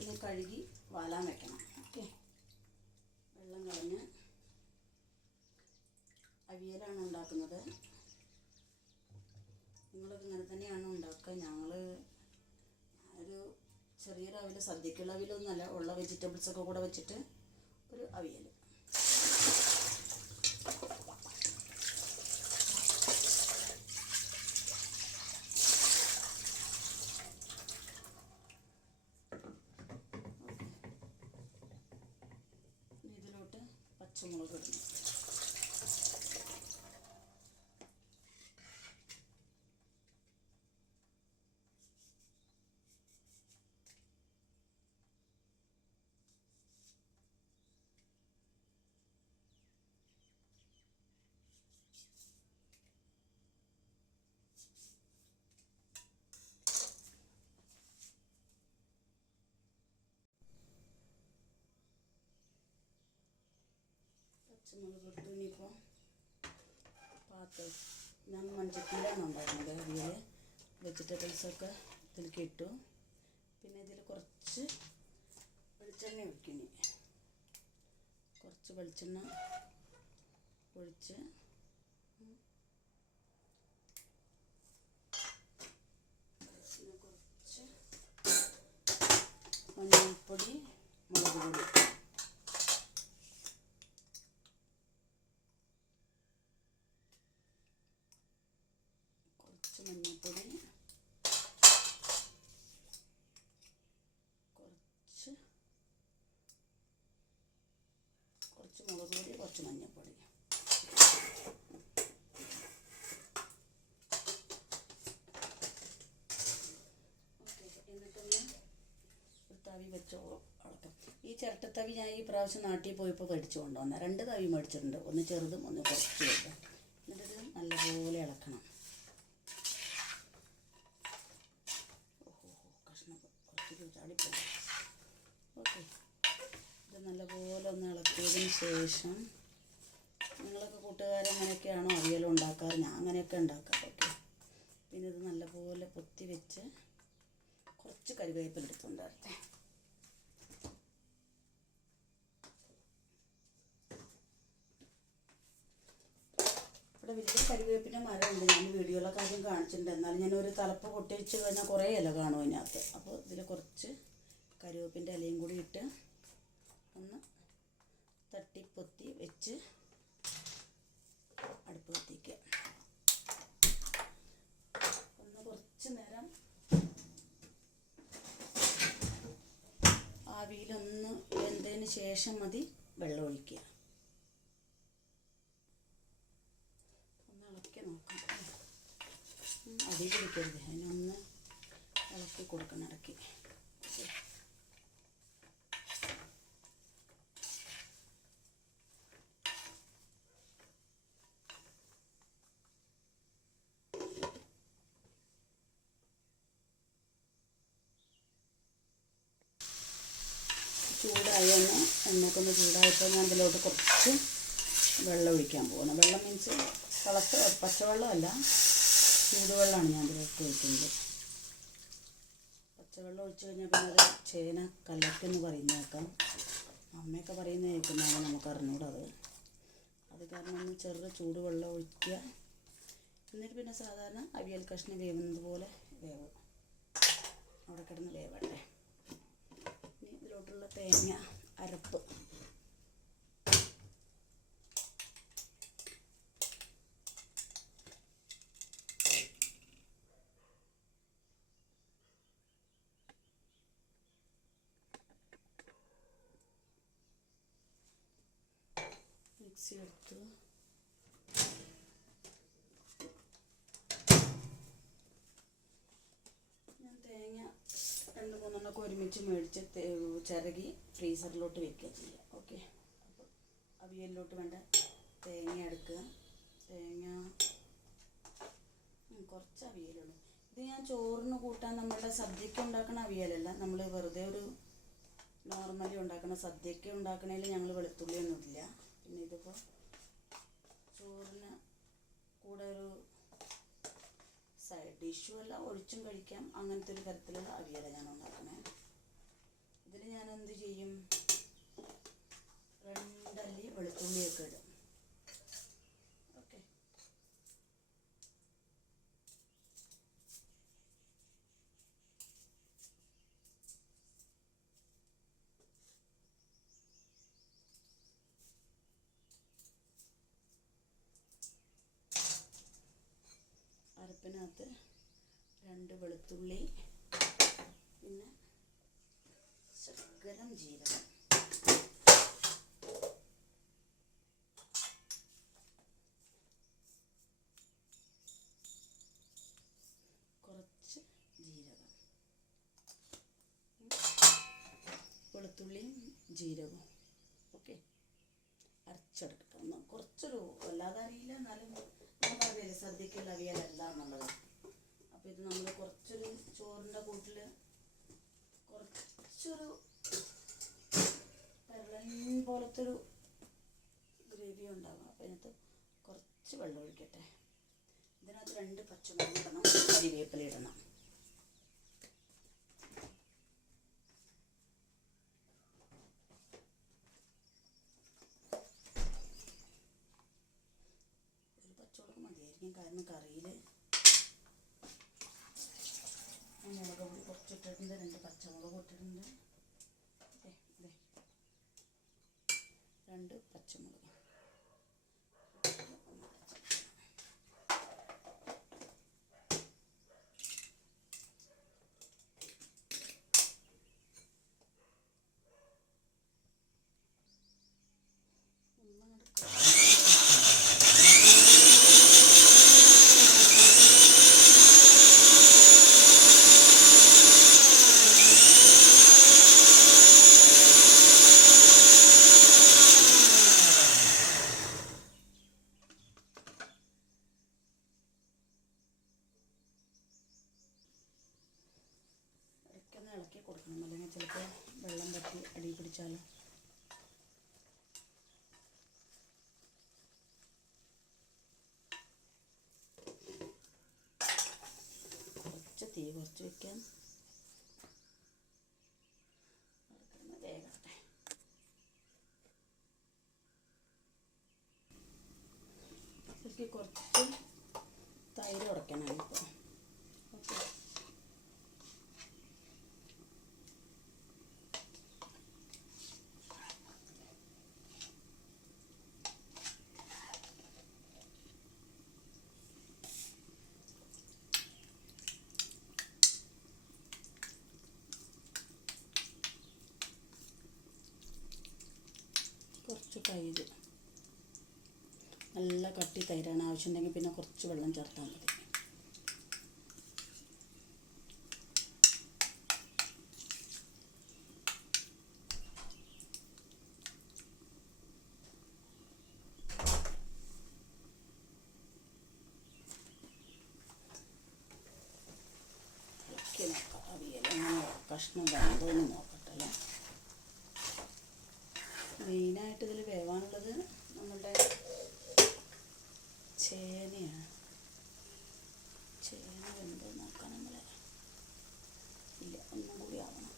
ഇനി കഴുകി വാലാൻ വെക്കണം. ഓക്കെ, വെള്ളം കളഞ്ഞ് അവിയലാണ് ഉണ്ടാക്കുന്നത്. നിങ്ങളൊക്കെ ഇങ്ങനെ തന്നെയാണ് ഉണ്ടാക്കുക. ഞാനൊരു ചെറിയൊരു അവിയൽ, സദ്യക്കുള്ള അവിയലൊന്നുമല്ല, ഉള്ള വെജിറ്റബിൾസൊക്കെ കൂടെ വെച്ചിട്ട് ഒരു അവിയൽ. ഇതിലോട്ട് പച്ചമുളക് ഇടുന്നു. പച്ചമുളക് ഇട്ട് ഇനിയിപ്പോൾ ഞാൻ മൺചട്ടിയിലാണ് ഉണ്ടാക്കുന്നത് അവിയൽ. വെജിറ്റബിൾസൊക്കെ ഇതിലേക്ക് ഇട്ടു. പിന്നെ ഇതിൽ കുറച്ച് വെളിച്ചെണ്ണ ഒഴിക്കും. കുറച്ച് വെളിച്ചെണ്ണ ഒഴിച്ച് കുറച്ച് മഞ്ഞൾപ്പൊടി, മുളക് പൊടി, മഞ്ഞൾപ്പൊടി, കുറച്ച് മുളക് പൊടി, കുറച്ച് മഞ്ഞൾപ്പൊടി. ഓക്കെ, എന്നിട്ടൊന്ന് ഒരു തവി വെച്ച് അളക്കാം. ഈ ചിരട്ടത്തവി ഞാൻ ഈ പ്രാവശ്യം നാട്ടിൽ പോയപ്പോൾ മേടിച്ചു കൊണ്ടുവന്ന 2 തവി മേടിച്ചിട്ടുണ്ട്. ഒന്ന് ചെറുതും ഒന്ന് കുറച്ച് വലുതും. എന്നിട്ട് നല്ലപോലെ ഇളക്കണം. ചാടിപ്പോകും. ഓക്കെ, ഇത് നല്ലപോലെ ഒന്ന് ഇളക്കിയതിന് ശേഷം, നിങ്ങളൊക്കെ കൂട്ടുകാരെങ്ങനെയൊക്കെയാണോ അവിയൽ ഉണ്ടാക്കാറ്, ഞാൻ അങ്ങനെയൊക്കെ ഉണ്ടാക്കാം. ഓക്കെ, പിന്നെ ഇത് നല്ലപോലെ പൊത്തി വെച്ച് കുറച്ച് കറിവേപ്പില എടുത്തുകൊണ്ടാകട്ടെ. ഇവിടെ വലിയ കരിവേപ്പിൻ്റെ മരമുണ്ട്. ഞാൻ വീഡിയോയിലൊക്കെ ആദ്യം കാണിച്ചിട്ടുണ്ട്. എന്നാലും ഞാനൊരു തലപ്പ് പൊട്ടിച്ച് കഴിഞ്ഞാൽ കുറേ ഇല കാണും അതിനകത്ത്. അപ്പോൾ ഇതിൽ കുറച്ച് കരിവേപ്പിൻ്റെ ഇലയും കൂടി ഇട്ട് ഒന്ന് തട്ടിപ്പൊത്തി വെച്ച് അടുപ്പ് കത്തിക്കുക. ഒന്ന് കുറച്ച് നേരം ആവിയിലൊന്ന് വെന്തതിന് ശേഷം മതി വെള്ളം ഒഴിക്കുക. ഒന്ന് ഇളക്കി നോക്കാം. അടി പിടിക്കരുത്, അതിനൊന്ന് ഇളക്കി കൊടുക്കണം ഇടയ്ക്ക്. ചൂടായൊന്ന് എണ്ണയൊക്കെ ചൂടായപ്പോൾ ഞാൻ ഇതിലോട്ട് കുറച്ച് വെള്ളം ഒഴിക്കാൻ പോകുന്നത്. വെള്ളം മീൻസ് പച്ചവെള്ളമല്ല, ചൂടുവെള്ളമാണ് ഞാൻ ഇതിലോട്ട് ഒഴിക്കുന്നത്. പച്ചവെള്ളം ഒഴിച്ച് കഴിഞ്ഞാൽ പിന്നെ അത് ചേന കല്ലക്കെന്ന് പറയുന്നേക്കാം. അമ്മയൊക്കെ പറയുന്നത് കേൾക്കുന്നതാണ്, നമുക്ക് അറിഞ്ഞൂടാ. അത് കാരണം ഒന്ന് ചെറു ചൂടുവെള്ളം ഒഴിക്കുക. എന്നിട്ട് പിന്നെ സാധാരണ അവിയൽ കഷ്ണം വേവുന്നത് പോലെ വേവും. അവിടെ കിടന്ന് വേവട്ടെ. ഇനി ഇതിലോട്ടുള്ള തേങ്ങ അരപ്പ് മിക്സി എടുത്ത് ഞാൻ തേങ്ങ 2-3 ഒരുമിച്ച് മേടിച്ച് ചിരകി ഫ്രീസറിലോട്ട് വെക്കുക ചെയ്യുക. ഓക്കെ, അപ്പോൾ അവിയലിലോട്ട് വേണ്ട തേങ്ങ എടുക്കുക. തേങ്ങ കുറച്ച് അവിയലുള്ളൂ. ഇത് ഞാൻ ചോറിന് കൂട്ടാൻ നമ്മളുടെ സദ്യക്ക് ഉണ്ടാക്കുന്ന അവിയലല്ല, നമ്മൾ വെറുതെ ഒരു നോർമലി ഉണ്ടാക്കുന്ന സദ്യക്ക് ഉണ്ടാക്കണതിൽ ഞങ്ങൾ വെളുത്തുള്ളിയൊന്നും ഇല്ല. പിന്നെ ഇതിപ്പോൾ ചോറിന് കൂടെ ഒരു സൈഡ് ഡിഷും അല്ല, ഒഴിച്ചും കഴിക്കാം. അങ്ങനത്തെ ഒരു തരത്തിലുള്ള അവിയലാണ് ഞാൻ ഉണ്ടാക്കണേ. എന്ത് ചെയ്യും, 2 അല്ലി വെളുത്തുള്ളിയൊക്കെ ഇടും. ഓക്കെ, അരപ്പിനകത്ത് 2 വെളുത്തുള്ളി, പിന്നെ ശകലം ജീരകം, കുറച്ച് ജീരകം, വെളുത്തുള്ളിയും ജീരകവും. ഓക്കെ, അരച്ചെടുക്കണം. ഒന്ന് കുറച്ചൊരു വല്ലാതെ അറിയില്ല, എന്നാലും നമുക്കറിയില്ല സദ്യക്കുള്ള അവിയലല്ല എന്നുള്ളത്. അപ്പോൾ ഇത് നമ്മൾ കുറച്ചൊരു ചോറിൻ്റെ കൂട്ടിൽ കുറച്ചൊരു പെരളൻ പോലത്തെ ഒരു ഗ്രേവി ഉണ്ടാകും. അപ്പോൾ ഇതിനകത്ത് കുറച്ച് വെള്ളം ഒഴിക്കട്ടെ. ഇതിനകത്ത് 2 പച്ചമുളക് ഇടണം, കരിവേപ്പില ഇടണം. ഒരു പച്ചമുളക് മതിയായിരിക്കും, കാരണം കറിയിൽ മുളക് പൊടി കുറച്ചിട്ടിട്ടുണ്ട്, 2 പച്ചമുളക് ഇട്ടിട്ടുണ്ട്. ഓക്കെ, 2 പച്ചമുളക്. ഇളക്കി കൊടുക്കണം, അല്ലെങ്കിൽ ചിലപ്പോൾ വെള്ളം പറ്റി അടി പിടിച്ചാലോ. കുറച്ച് തീ കുറച്ച് വയ്ക്കാം, വേഗട്ടെ. ഇതിലേക്ക് കുറച്ച് തൈര് ഉടയ്ക്കണം ഇപ്പോൾ. ഓക്കെ, കുറച്ച് തൈര്, നല്ല കട്ടി തൈരാണ്. ആവശ്യമുണ്ടെങ്കിൽ പിന്നെ കുറച്ച് വെള്ളം ചേർത്താൽ മതി. ഇളക്കി നോക്കാം, അവിയൽ അങ്ങനെ കഷ്ണം വേണ്ടതെന്ന് നോക്കട്ടല്ലേ. മെയിനായിട്ട് ഇതിൽ വേവാനുള്ളത് നമ്മളുടെ ചേനയാണ്. ചേന വെന്തോ നോക്കാം നമ്മൾ. ഇല്ല, ഒന്നും കൂടി ആവണം.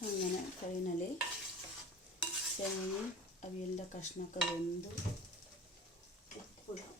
അങ്ങനെ ഫൈനലി ചേനയും അവിയലിൻ്റെ കഷ്ണമൊക്കെ വെന്ത് ഉപ്പിടാം.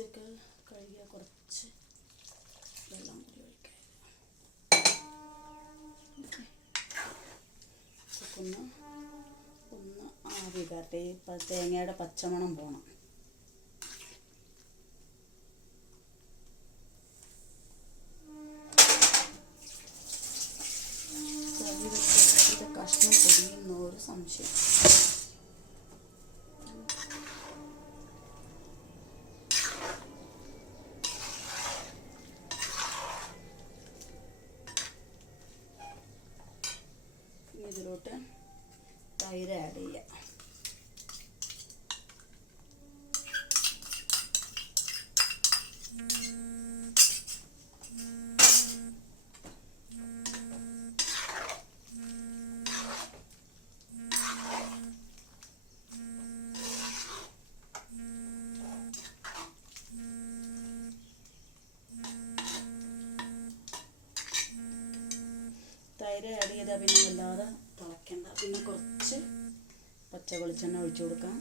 അരിച്ചൊക്കെ കഴുകിയ കുറച്ച് വെള്ളം കൂടി ഒഴിക്കാം. ഒന്ന് ആവി കയറട്ടെ. തേങ്ങയുടെ പച്ചമണം പോകണം. കഷ്ണം പൊടിയുന്ന ഒരു സംശയം. ഇതിലോട്ട് തൈര് ആഡ് ചെയ്യാം. തൈര് ആഡ് ചെയ്താൽ പിന്നെ വല്ലാതെ തിളയ്ക്കണ്ട. പിന്നെ കുറച്ച് പച്ച വെളിച്ചെണ്ണ ഒഴിച്ചു കൊടുക്കാം.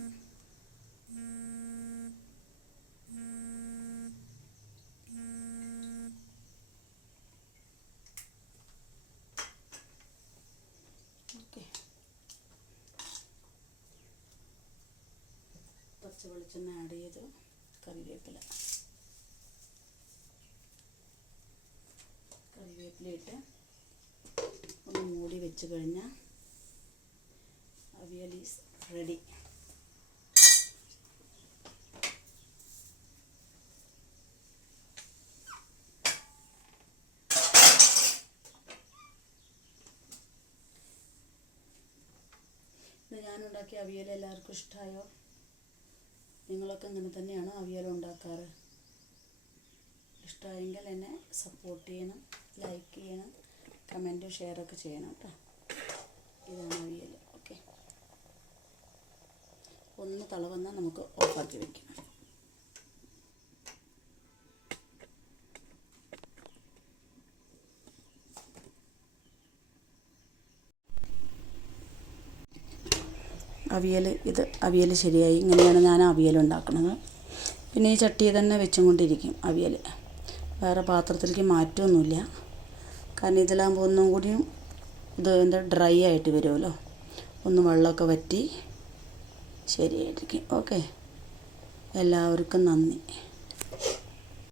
ഓക്കെ, പച്ച വെളിച്ചെണ്ണ ആഡ് ചെയ്ത് കറിവേപ്പിലയിട്ട് ഒന്ന് മൂടി വെച്ച് കഴിഞ്ഞാൽ അവിയൽ ഈസ് റെഡി. ഇത് ഞാനുണ്ടാക്കിയ അവിയൽ എല്ലാവർക്കും ഇഷ്ടമായോ? നിങ്ങളൊക്കെ ഇങ്ങനെ തന്നെയാണോ അവിയൽ ഉണ്ടാക്കാറ്? ഇഷ്ടമായെങ്കിൽ എന്നെ സപ്പോർട്ട് ചെയ്യണം, ലൈക്ക് ചെയ്യണം, കമൻറ്റും ഷെയറൊക്കെ ചെയ്യണം കേട്ടോ. ഇതാണ് അവിയൽ. ഓക്കെ, ഒന്ന് തള വന്നാൽ നമുക്ക് ഓഫാക്കി വയ്ക്കാം. അവിയൽ ശരിയായി. ഇങ്ങനെയാണ് ഞാൻ അവിയൽ ഉണ്ടാക്കുന്നത്. പിന്നെ ഈ ചട്ടിയിൽ തന്നെ വെച്ചും കൊണ്ടിരിക്കും അവിയൽ. വേറെ പാത്രത്തിലേക്ക് മാറ്റമൊന്നുമില്ല. കാരണം ഇതിലാകുമ്പോൾ ഒന്നും കൂടിയും ഡ്രൈ ആയിട്ട് വരുമല്ലോ. ഒന്ന് വെള്ളമൊക്കെ വറ്റി ശരിയായിരിക്കും. ഓക്കെ, എല്ലാവർക്കും നന്ദി.